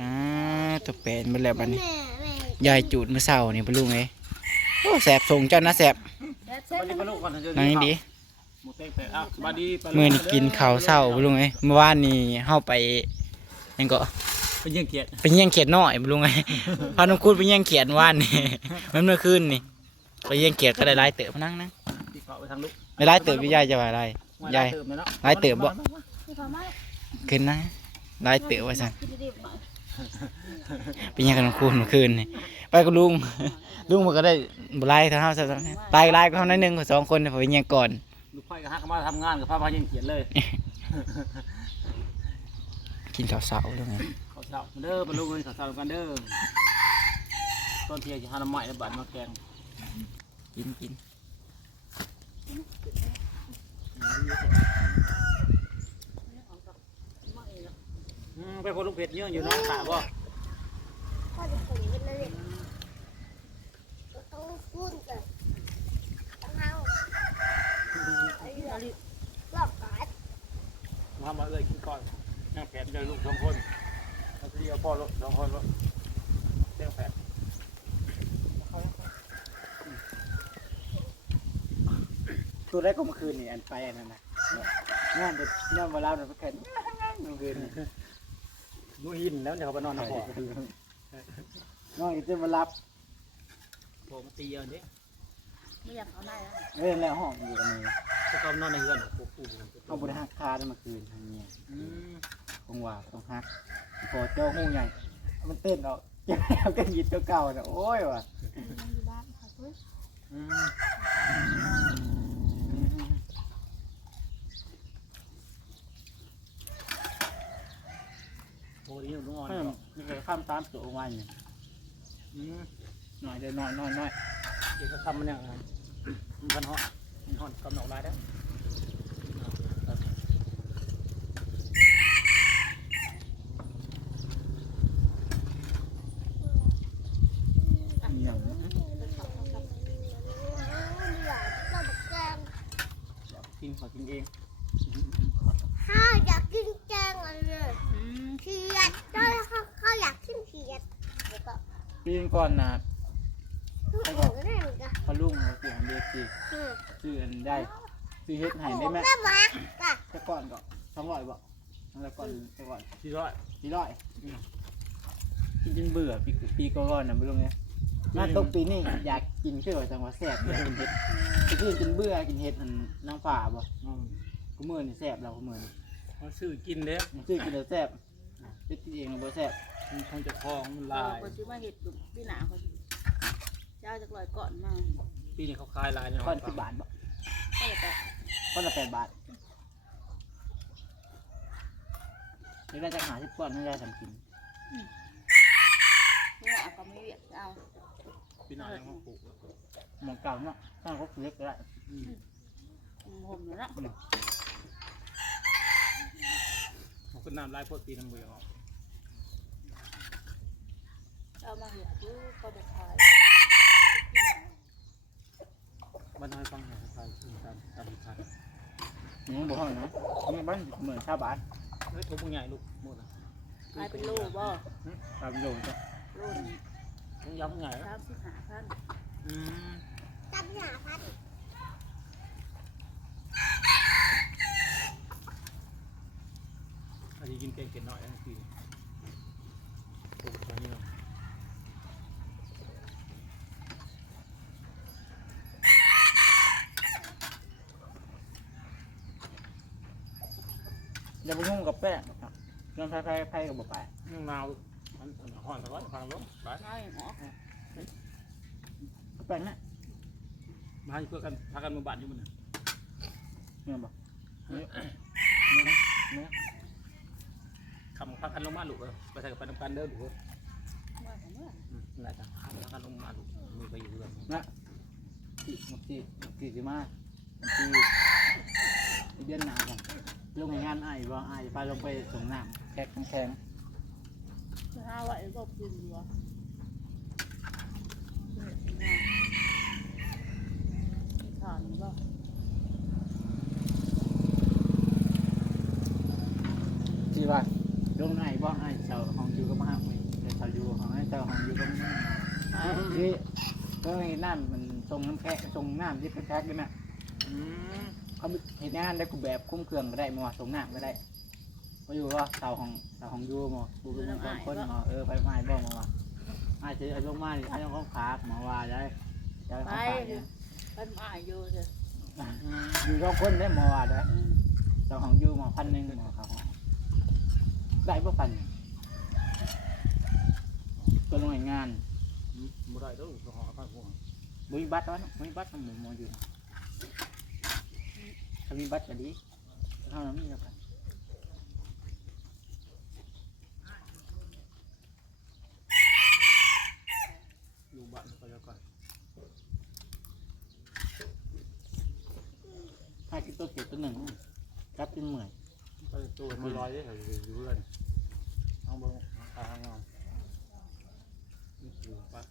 อ่าตัวเป็นหมดแล้วบัดนี้แม่แม่ยายจูดมื้อเช้านี่บ่ลุงเอ้ยโอ้แสบส่งเจ้านะแสบสวัสดีปลาลูกก่อนนะเจ้านั่งนี่ดีหมูเต้งแต่อ้าวสวัสดีปลาลูกมื้อนี้กินข้าวเช้าบ่ลุงเอ้ยเมื่อวานนี้เฮาไปหยังก็เป็นยังเกียรติไปเยี่ยงเขียดน้อยบ่ลุงเอ้ยพาน้องคูดไปเยี่ยงเขียดเมื่อวานนี่มันเมื่อคืนนี่ไปเยี่ยงเขียดก็ได้หลายเติบนั่งนะที่เขาไปทางลูกได้หลายเติบพี่ยายจะว่าอะไรยายเติมเลยเนาะหลายเติบบ่ที่เขามาขึ้นนะห ลายเติบว่าซั่นคิดดีๆหน่อยไปเยี่ยงกับน้องคูดเมื่อคืนนี่ไปกับลุงลุงมันก็ได้บ่หลายเท่าเฮาซะตายหลายก็เฮาหน้อยหนึงสองคนเนี่ยไปเยี่ยงก่อนลูกไฟก็ฮักมาทำงานกับพระพายังเขียนเลย กินข้าวเช้าลุงเอ้ยเขาเช้าเด้อปลาลูกเลยเขาเช้ากันเด้อต้นเทียจะหาน้ำใหม่แล้วบัดมาแกงกินกิน อืมไปพอลูกเผ็ดเยอะอยู่เน้องตาบ่พ่อจะคุยกันเลยต้องพูดกันต้องเอาไอ้เรื่องรอบกัดมามาเลยกินก่อนนั่งแผดเลยลูกสองคนแล้วทีเดียวพ่อลูกสองคนลูกเต้งแผดตัวแรกก็เมื่อคืนนี่อันไปอันนั้นน่ะนอนไปนอนบ่หลับเมื่อคืนเมื่อคืนนู่ นหินแล้วเดี๋ยวเขาไปนอนนะพ่อนอนจนบ่หลับผมตีเอาดิไม่อยากเอาได้แล้วเล่นแล้วห้องอยู่กันนี่จะเขานอนในเรือนของปู่ปู่เอาบริหักคาได้เมื่อคืนทางนี้อืมคงว่าต้องหักพอเจ้าหูใหญ่มันเต้นออกเจ้าแล้วก็หยิบตัวเก่าน่ะโอ้ยว่ะอยู่บ้านค่ะเฮ้ยอืมโอ้ยนี่ลูกอ่อน เออ นี่เคยข้ามตามตัววันนี่อืมหน่อยเดียวหน่อยหน่อยหน่อยเดี๋ยวก็ทำมันอย่างไรมันพันหอดมันหอดกำหนดลายได้เหนียวนะอยากกินขอกินเอง ถ้าอยากกินแกงอะไรเขียดถ้าเขาอยากกินเขียดแล้วก็ ปี นก่อนนะทุกคนก็ได้เหมือนกันพอลุงเราเสียงเด็กสิซื้ออันได้ซื้อเฮ็ดให้ได้ไหมแม่บักกะแต่ก่อนก็สองร้อยบ่แล้วก่อนแต่ก่อนที่ร้อยสี่ร้อยกินจนเบื่อปีปีก่อนๆนะไม่รู้ไงมาตกปีนี้อยากกินคือว่าจังหวะแซ่บอยากกินเห็ดตะกี้กินเบื่อกินเห็ดอันน้ำฝ่าบ่อืมกูมือนี่แซ่บแล้วกูมือนี่เขาซื้อกินเด้มันซื้อกินแล้วแซ่บ เฮ็ดกินเองแล้วบ่แซ่บมันคงจะคลองมันลาย คนซื้อมาเห็ดดูพี่หนาคนเจ้าจากลอยก่อนมาปีนี้เขาคลายลายเนี่ยก้อนสิบบาทบ่ก็เลยแต่ก้อนละแปดบาทนี่ได้จะหาสิบก้อนไม่ได้ทำกินเมื่อเอาก็ไม่เวียดเอาปีหน้ายังมาปลูกหมองเก่าเนาะตั้งก็เล็กก็ได้อืมห่มอยู่แล้วเขา ขึ้นน้ำลายพวกปีน้ำเบื่อออกเอามาเห็ดดูก็จะขายบ้านน้อยฟังหน่อยคลายขึ้นตามตามทางยังบ่ห้องเนาะนี่บ้านเหมือนชาวบ้านเฮ้ยทุบมึงใหญ่ลูกหมดนะขายเป็นโลบ่ตามโยงจ้ะโลนึงมึงย้ำใหญ่แล้วสามสิบห้าพันอืมตับหนาพัด อันนี้กินเก่งเก่งหน่อยนะปีนี้ปลูกตอนนี้เนาะอย่าไปยุ่งกับแป้งครับน้องไผ่ไผ่ไผ่กับบ่ไปยังหนาวมันมันห่อนแต่ว่าฟังลงไปน้อยหมอแป้งนะมาให้เพื่อกันพากันมาบ้านอยู่มันน่ะเนี่ยบ่เนี่ยเนี่ยนะเนี่ยคำพา กันลงมาลูกเออไปใส่กับไปน้ำกันเด้อลูกเออเมื่อของเมื่ออืมนั่นแหละจ้ะพากันลงมาลูกมือไปอยู่เรือนที่มุกที่มุกที่สิมามุกที่เดือนหนาวกันลงให้งานไอ้ายบ่ไอ้ายพาลงไปส่งน้ำแขกแข็งจะห้าไหวก็กินอยู่วะถอนก็ๆที่ว่าล งไอ้บ่ไอ้เสาห้องอยู่กับห้างเลยแต่เสาอยู่ห้องไอ้เสาห้องอยู่กับห้างนี่ก็ไอ้นั่นมันทรงน้ำแข็งทรงน้ำที่แพ็คๆด้วยน่ะเขาเห็นงานได้กูแบบคุ้มเครื่องก็ได้มาทรงน้ำก็ได้ก็อยู่ว่าเสาของเสาของยูมอกูเป็คนมอเออไปไม้บ้องมาว่าไอ้เจ๊ไอ้ลงมาดิไอ้ลงข้องขาหมาว่าได้จะข้ขาเนี่ยไปไม้ยูเถอะอยู่ร้องคนได้หมอว่าได้เสาของยูมอพันหนึ่งหมอครับ ได้ป่ะพันก็ลงงานบ่ได้เด้อก็หอพันหัวบุญบัตรวะบุญบัตรมันหมุนมองอยู่ถ้ามีบัตรก็ดีเท่านั้นนี่ครับอยู่บ้านก็แล้วกันถ้าคิดตัวเก็บตัวหนึ่งรับเป็นหมื่นไป ตัวมันลอยได้อยู่เพื่อนเอาเบิ่งทางเอาอยู่ปะ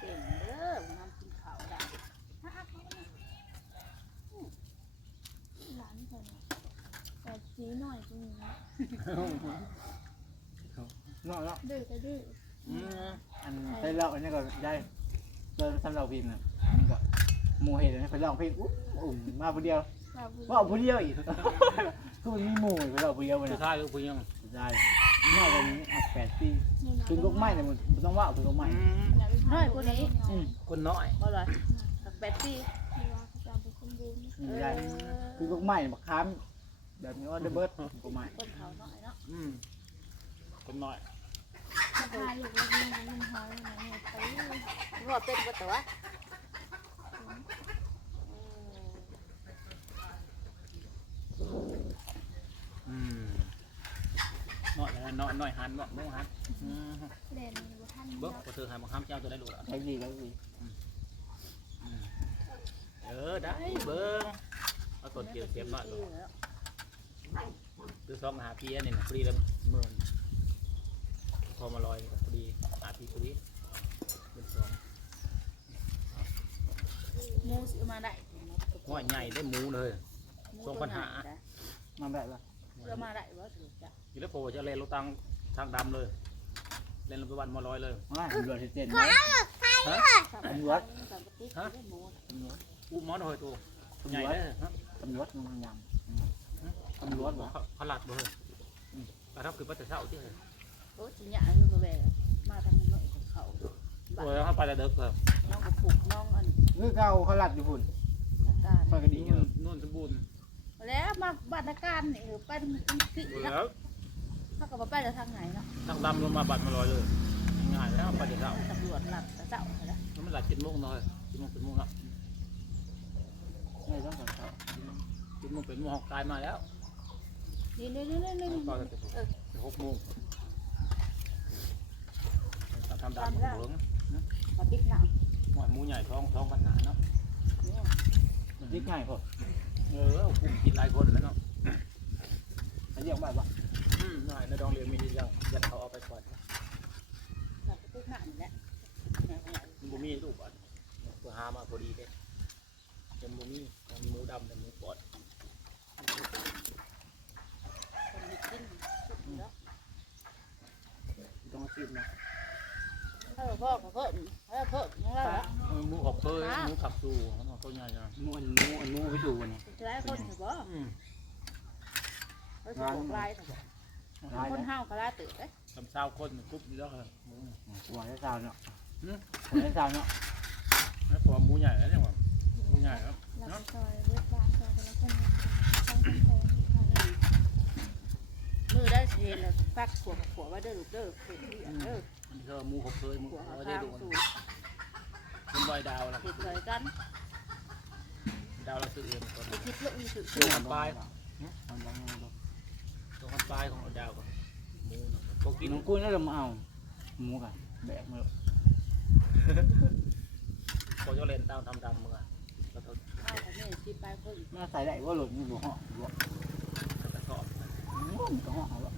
เก่งเด้อน้ำกินข้าวได้ร้านเพิ่นน่ะแต่สีหน่อยจริงนะเนาะเนาะดื้อก็ดื้ออันใช้เล่าอันนี้ก็ได้ เจอสำหรับพิมพ์น่ะมันก็หมูเห็ดอันนี้ไปลองเพลงอุ๊บอุ่มมาผู้เดียวว่าบุญว่าผู้เดียวอีกคือมันมีหมูไปลองผู้เดียวมันผู้ชายหรือผู้หญิงได้นอกจากนี้อะแปดปีนี่นะคืนกกไม้เนี่ยมันต้องว่าคืนกกไม้น้อยกว่านี้อืมคนน้อยบ่เลยสักแปดปีมีว่าเขาจะเอาไปคนบุญอืมได้คือกกไม้บักค้ามแบบนี้ว่าเดอะเบิร์ดกกไม้คนเขาน้อยเนาะอืมคนน้อย ถ้าลูกเล่นมันหอยมันเนี่ยไปรวบเป็นบ่ตัวอืมอืมน้อยน้อยน้อยหันนอยมึงหันอืมเล่นบ่ทันเบิ้งก็เธอหันมาห้ามเจ้าตัวได้ดูละใช้ดีแล้วดีเออได้เบิ้งเอาตัวเกี่ยวเสียบหน่อยปีแล้วคือสองหาปีอันนี้นะพอดีแล้วเมื่อน พอมาลอยพอดีหาปีพอดีเป็นสองหมูซื้อมาได้หัวใหญ่ได้หมูเลย หมูสองพันห้าตัวใญ่จ้ะมาแบบว่าซื้อมาได้บ่ถูกจ้ะอยู่แล้วโผล่จะเล่นรถตังทางดำเลย เล่นรถไปวันมาลอยเลยว่าตำรวจเจ็ดขอนะแล้วใครฮะตำรวจสามกระติกฮะได้หมูอุ้มมอสหอยตัวตำใหรญ่วจเลยฮะตำรวจมันยังตำรวจเหรอเขาหลัดเลยกระทับคือปัจจัยเช้าที่เลย โอ้ยหยาอยู่กับแม่มาทางโน้นของเขาบ้านโอ้ยเขาไปแต่เด็กเลยน้องก็ผูกน้องอันคือเขาเขาหลัดอยู่พุ่นอาการมันก็ดีเนอะนู่นสมบูรณ์แล้วมาบ้านอาการนี่เออไปทางสิแล้แล้ววถ้ากับไปจะทางไหนเนาะทางดำลงมาบัดมาลอยเลยง่ายแล้วปัจจัยเช้าตำรวจหลับแต่เจ้าแล้วมันหลัดกินมุกหน่อยกินมุกเป็นมุกแล้วไม่ต้องสนใจกินมุกเป็นมุกหอกตายมาแล้วนี่นี่นี่นี่นี่ตอนจะหกโมงทำดำเหลืองมาติ๊กหนังหัวหมูใหญ่ท้องท้องปัญหาเนาะมันยิ่งง่ายพอเออกลุ่มกินหลายคนแล้วเนาะเขาเรียกแบบว่าอืมหน่อยในดองเรียนมียังยัดเขาเอาไปก่อนมาติ๊กหนังนี่แหละแม่ของเรามันบ่มีลูกอะตัวหามาพอดีเด้ยังบ่มียังหมูดำแต่หมูปอดคนมีกินสุดแล้วต้องซีดนะ เออพ่อก็เพิ่มเออเพิ่มยังไงล่ะหมูขอบเปยหมูขับสู่เขามาตัวใหญ่จังมูอันมูอันมูไปดูเนี่ยจะได้คนถือว่าอืมเขาจะบอกลายถือว่คนห้าวก็ลาตื่นเอ้ยทำเช้าคนกรุ๊บนี่แล้วครับหมูหัวได้สาวเนาะหัวได้สาวเนาะแล้วพอหมูใหญ่แล้วเนี่ยว่าหมูใหญ่แล้วเราไปซอยเวทบานซอยแต่ละคน เนี่ยต้องเป็นแฟนค่ะมือได้เห็นแล้วฟักขัวขัวไว้เด้อลูกเด้อเห็นที่เด้ออันนี้ก็หมูขอบเปยหมูขัวเอาเอาได้ทางดูสู่เป็นใบดาวละเห็ดเลยกันดาวเราซื้อเองก่อน ไปคิดลูกมีสุดตัวขันปลายมันต้องตัวขันปลายของดาวก่อนหมูพวกกิกินนน้องกุ้ยนั่นเรามาเอาหมูกันแบกมา พอจะเล่นตามทำดำมึงอะแล้วก็ข้าวของแม่คิดไปคนมาใส่ได้ว่าหลุดมีหัวห่อหัวกระสอบมันก็ห่อเอาละไอ้ต้องเคยเอาหรือไทมันยกระดิ่งเนาะมันบุเฮิงใช้มันบุเฮิงไก่แซมน้อยพี่นะพอหายใช่ไหมไทยห้ากับพี่หัวก็จะใช้ได้มาแบบนี้จะมันใหญ่ตัวใดเราลูกบุพองหาหาสิบโลอยู่ว่ะ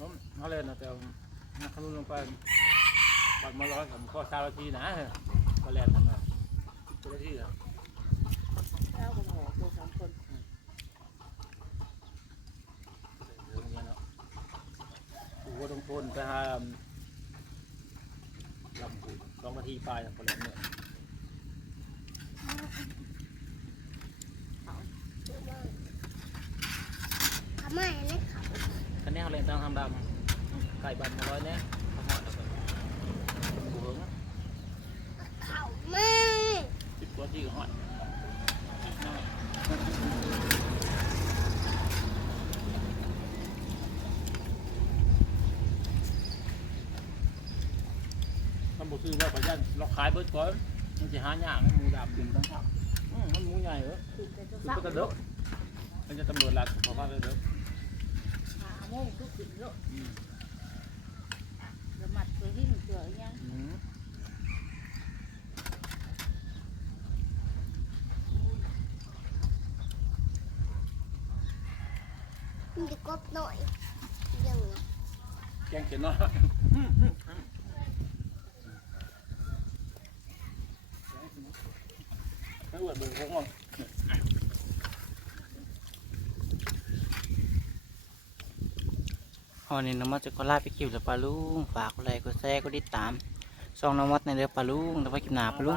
น้องเขาเล่นนะแต่นักขนุนลงไปปัดมาร้อยผมข้อชาลทีนะก็แล่นทำมาตัวที่อะแล้วก็หอตัวสองคนเดี๋ยวนี้เนาะกูก็ต้องทนไปหาลำปูสองนาทีปลายคนละเนี่ย ทำไมไม่เขา คั นนี้เขาเล่นตั้งทำดำไก่บันมาร้อยเนี่ยเขาหอดแล้วก็กูเหิงเขาไม่สิบตัวที่หอ โมงทุกสิ่งเยอะเดี๋ยวมัดตัวหิ้งเสือยังอืมมันจะกบหน่อยยังไงแกงเขียนเนาะไม่อวดเบิ่งพวกมันพ วันนี้น้องมดจะก็ลาไปคิวแล้วปลาลุงฝากอะไรก็แซ่ก็ติดตามซองน้องมดในเรือปลาลุงแล้วไปกินหนาปลาลุง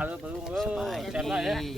สบายดี